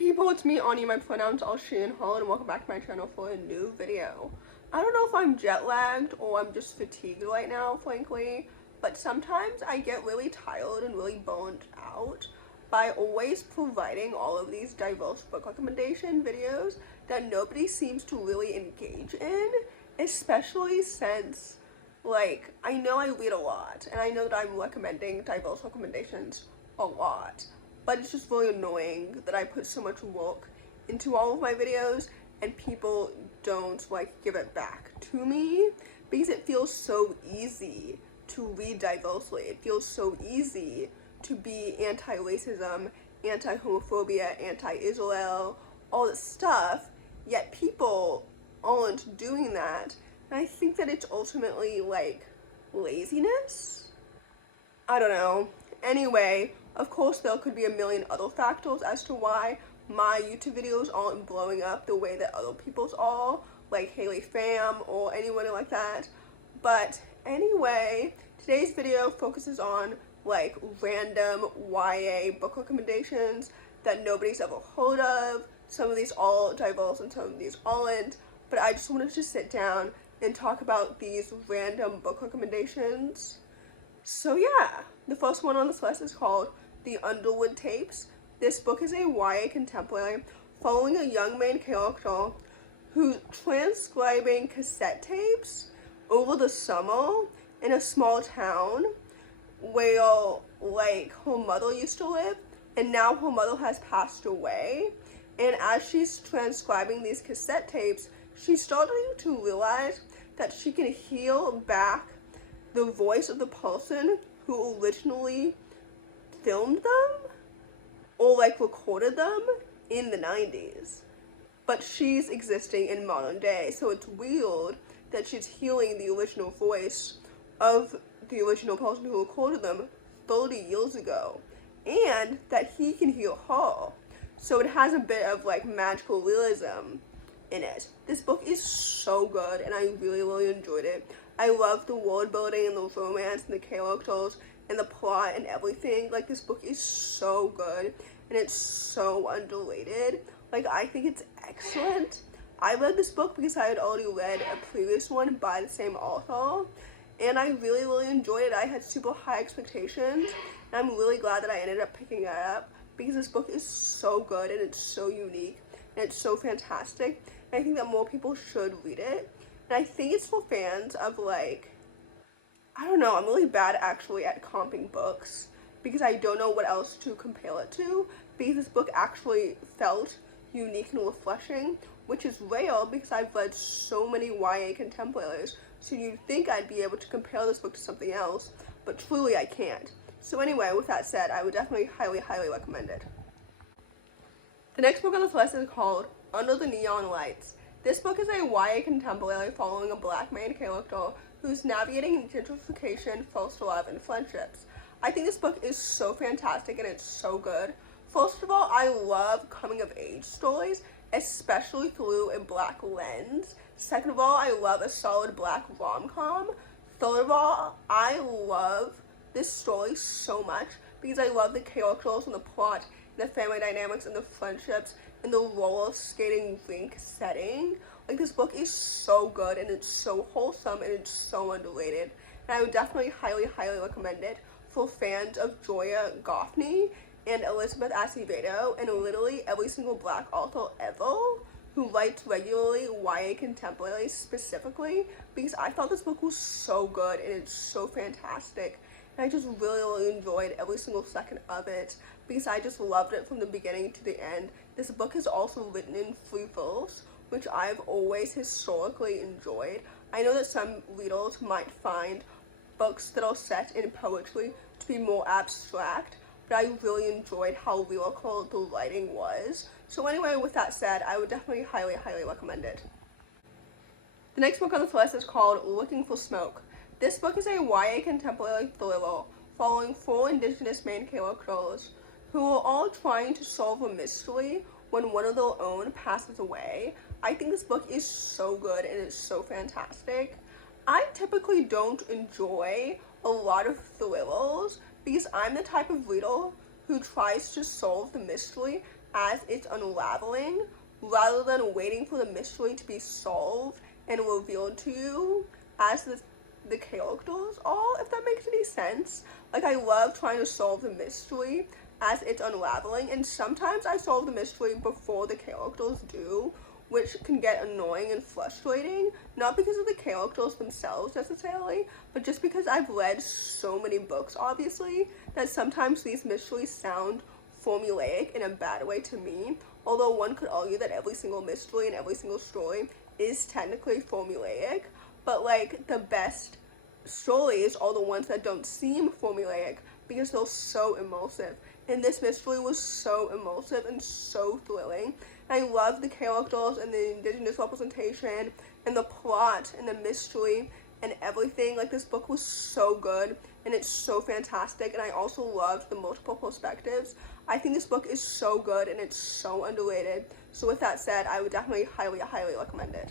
people, it's me, Anja. My pronouns are she and her, and welcome back to my channel for a new video. I don't know if I'm jet lagged or I'm just fatigued right now, frankly, but sometimes I get really tired and really burnt out by always providing all of these diverse book recommendation videos that nobody seems to really engage in, especially since, like, I know I read a lot, and I know that I'm recommending diverse recommendations a lot, but it's just really annoying that I put so much work into all of my videos and people don't like give it back to me, because it feels so easy to read diversely. It feels so easy to be anti-racism, anti-homophobia, anti-Israel, all this stuff, yet people aren't doing that. And I think that it's ultimately like laziness. I don't know. Anyway, of course there could be a million other factors as to why my YouTube videos aren't blowing up the way that other people's are, like Haley Fam or anyone like that. But anyway, today's video focuses on like random YA book recommendations that nobody's ever heard of. Some of these are diverse and some of these aren't, but I just wanted to sit down and talk about these random book recommendations. So yeah, the first one on this list is called The Underwood Tapes. This book is a YA contemporary following a young main character who's transcribing cassette tapes over the summer in a small town where like her mother used to live, and now her mother has passed away. And as she's transcribing these cassette tapes, she's starting to realize that she can hear back the voice of the person who originally filmed them or like recorded them in the 90s, but she's existing in modern day. So it's weird that she's hearing the original voice of the original person who recorded them 30 years ago, and that he can hear her. So it has a bit of like magical realism in it. This book is so good and I really enjoyed it. I love the world building and the romance and the characters and the plot and everything. Like, this book is so good and it's so underrated. Like, I think it's excellent. I read this book because I had already read a previous one by the same author, and I really enjoyed it. I had super high expectations, and I'm really glad that I ended up picking it up because this book is so good and it's so unique and it's so fantastic, and I think that more people should read it. And I think it's for fans of like, I don't know, I'm really bad actually at comping books because I don't know what else to compare it to, because this book actually felt unique and refreshing, which is rare because I've read so many YA contemporaries, so you'd think I'd be able to compare this book to something else, but truly I can't. So anyway, with that said, I would definitely highly recommend it. The next book on this list is called Under the Neon Lights. This book is a YA contemporary following a black main character who's navigating gentrification, first love, and friendships. I think this book is so fantastic and it's so good. First of all, I love coming of age stories, especially through a black lens. Second of all, I love a solid black rom-com. Third of all, I love this story so much because I love the characters and the plot and the family dynamics and the friendships and the roller skating rink setting. Like, this book is so good and it's so wholesome and it's so underrated, and I would definitely highly recommend it for fans of Joya Goffney and Elizabeth Acevedo and literally every single black author ever who writes regularly YA contemporaries specifically, because I thought this book was so good and it's so fantastic, and I just really enjoyed every single second of it because I just loved it from the beginning to the end. This book is also written in free verse, which I've always historically enjoyed. I know that some readers might find books that are set in poetry to be more abstract, but I really enjoyed how lyrical the writing was. So anyway, with that said, I would definitely highly recommend it. The next book on this list is called Looking for Smoke. This book is a YA contemporary thriller following 4 indigenous main characters who are all trying to solve a mystery when one of their own passes away. I think this book is so good and it's so fantastic. I typically don't enjoy a lot of thrillers because I'm the type of reader who tries to solve the mystery as it's unraveling, rather than waiting for the mystery to be solved and revealed to you as the characters are, if that makes any sense. Like, I love trying to solve the mystery as it's unraveling, and sometimes I solve the mystery before the characters do, which can get annoying and frustrating, not because of the characters themselves necessarily, but just because I've read so many books, obviously, that sometimes these mysteries sound formulaic in a bad way to me, although one could argue that every single mystery and every single story is technically formulaic, but like, the best stories are the ones that don't seem formulaic because they're so immersive. And this mystery was so immersive and so thrilling. And I love the characters and the indigenous representation and the plot and the mystery and everything. Like, this book was so good and it's so fantastic, and I also loved the multiple perspectives. I think this book is so good and it's so underrated. So with that said, I would definitely highly recommend it.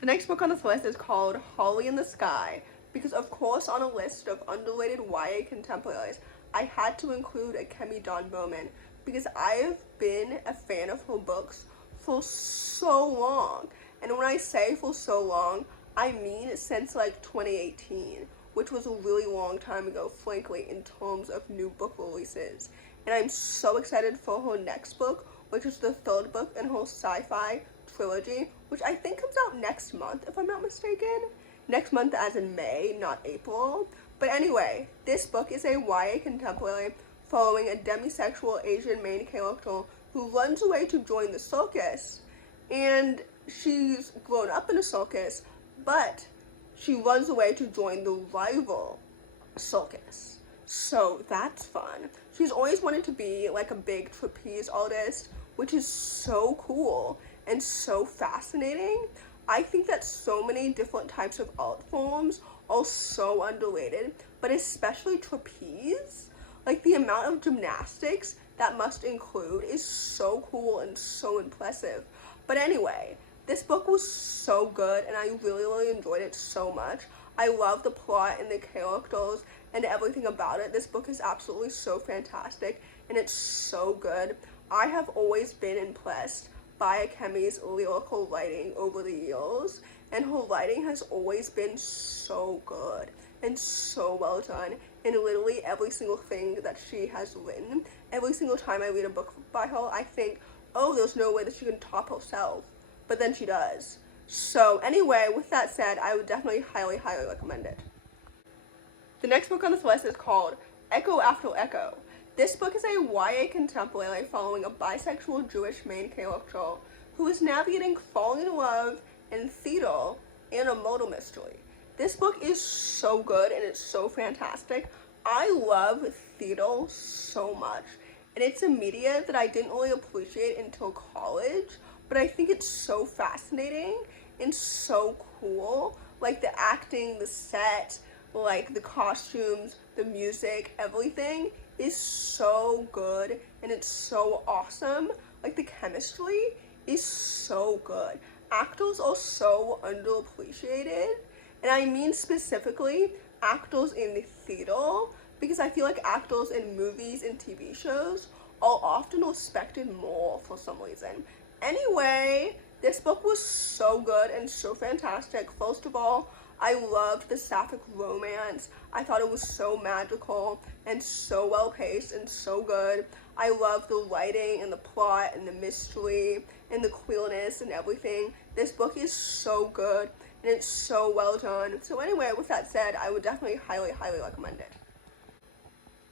The next book on this list is called Harley in the Sky, because of course on a list of underrated YA contemporaries, I had to include Akemi Bowman, because I've been a fan of her books for so long. And when I say for so long, I mean since like 2018, which was a really long time ago, frankly, in terms of new book releases. And I'm so excited for her next book, which is the third book in her sci-fi trilogy, which I think comes out next month, if I'm not mistaken. Next month as in May, not April. But anyway, this book is a YA contemporary following a demisexual Asian main character who runs away to join the circus. And she's grown up in a circus, but she runs away to join the rival circus. So that's fun. She's always wanted to be like a big trapeze artist, which is so cool and so fascinating. I think that so many different types of art forms are so underrated, but especially trapeze. Like, the amount of gymnastics that must include is so cool and so impressive. But anyway, this book was so good and I really enjoyed it so much. I love the plot and the characters and everything about it. This book is absolutely so fantastic and it's so good. I have always been impressed by Akemi's lyrical writing over the years, and her writing has always been so good and so well done in literally every single thing that she has written. Every single time I read a book by her, I think, oh, there's no way that she can top herself, but then she does. So anyway, with that said, I would definitely highly recommend it. The next book on this list is called Echo After Echo. This book is a YA contemporary following a bisexual Jewish main character who is navigating falling in love and theater and a murder mystery. This book is so good and it's so fantastic. I love theater so much, and it's a media that I didn't really appreciate until college, but I think it's so fascinating and so cool. Like, the acting, the set, like the costumes, the music, everything is so good and it's so awesome. Like, the chemistry is so good. Actors are so underappreciated, and I mean specifically actors in the theater, because I feel like actors in movies and TV shows are often respected more for some reason. Anyway, this book was so good and so fantastic. First of all, I loved the sapphic romance. I thought it was so magical and so well paced and so good. I loved the writing and the plot and the mystery and the queerness and everything. This book is so good and it's so well done. So anyway, with that said, I would definitely highly recommend it.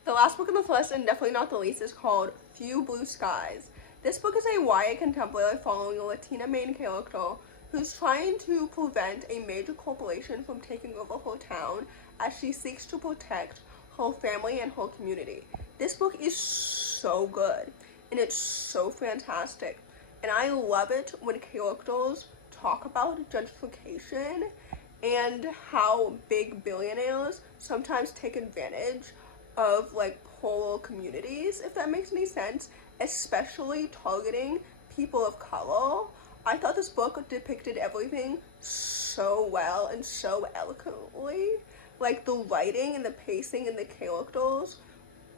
The last book on the list, and definitely not the least, is called Few Blue Skies. This book is a YA contemporary following a Latina main character who's trying to prevent a major corporation from taking over her town as she seeks to protect her family and her community. This book is so good and it's so fantastic, and I love it when characters talk about gentrification and how big billionaires sometimes take advantage of like poorer communities, if that makes any sense, especially targeting people of color. I thought this book depicted everything so well and so eloquently. Like, the writing and the pacing and the characters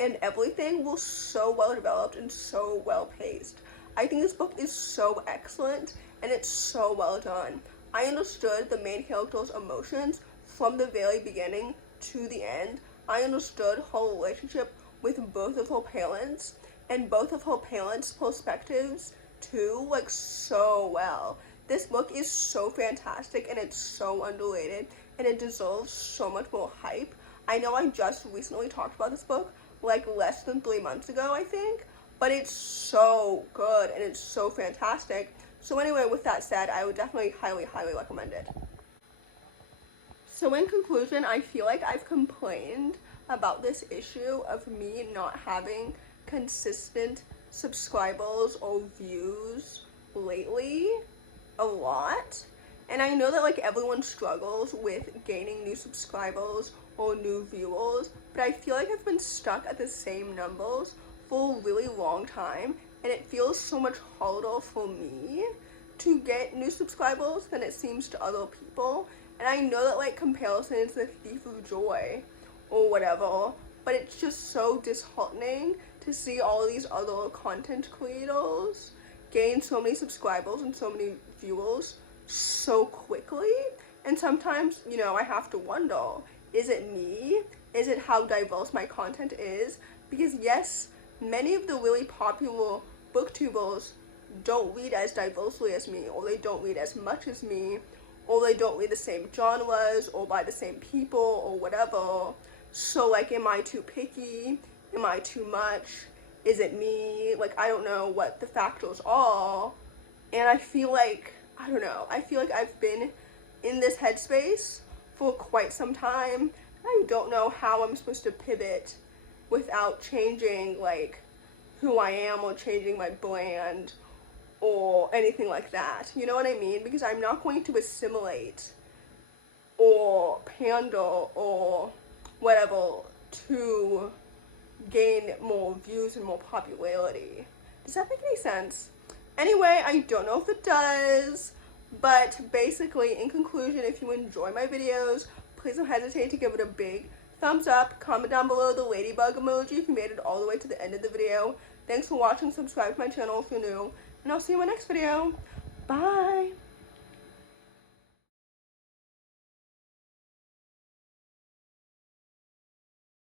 and everything was so well developed and so well paced. I think this book is so excellent and it's so well done. I understood the main character's emotions from the very beginning to the end. I understood her relationship with both of her parents and both of her parents' perspectives too, like, so well. This book is so fantastic and it's so underrated and it deserves so much more hype. I know I just recently talked about this book like less than 3 months ago, I think, but it's so good and it's so fantastic. So anyway, with that said, I would definitely highly recommend it. So in conclusion, I feel like I've complained about this issue of me not having consistent subscribers or views lately a lot. And I know that like everyone struggles with gaining new subscribers or new viewers, but I feel like I've been stuck at the same numbers for a really long time, and it feels so much harder for me to get new subscribers than it seems to other people. And I know that like comparison is the thief of joy or whatever, but it's just so disheartening to see all of these other content creators gain so many subscribers and so many viewers so quickly. And sometimes, you know, I have to wonder, is it me? Is it how diverse my content is? Because yes, many of the really popular booktubers don't read as diversely as me, or they don't read as much as me, or they don't read the same genres or by the same people or whatever. So like, am I too picky? Am I too much? Is it me? Like, I don't know what the factors are. And I feel like, I don't know, I feel like I've been in this headspace for quite some time. I don't know how I'm supposed to pivot without changing like who I am or changing my brand or anything like that. You know what I mean? Because I'm not going to assimilate or pander or whatever to gain more views and more popularity. Does that make any sense? Anyway, I don't know if it does, but basically, in conclusion, if you enjoy my videos, please don't hesitate to give it a big thumbs up. Comment down below the ladybug emoji if you made it all the way to the end of the video. Thanks for watching. Subscribe to my channel if you're new, and I'll see you in my next video. Bye!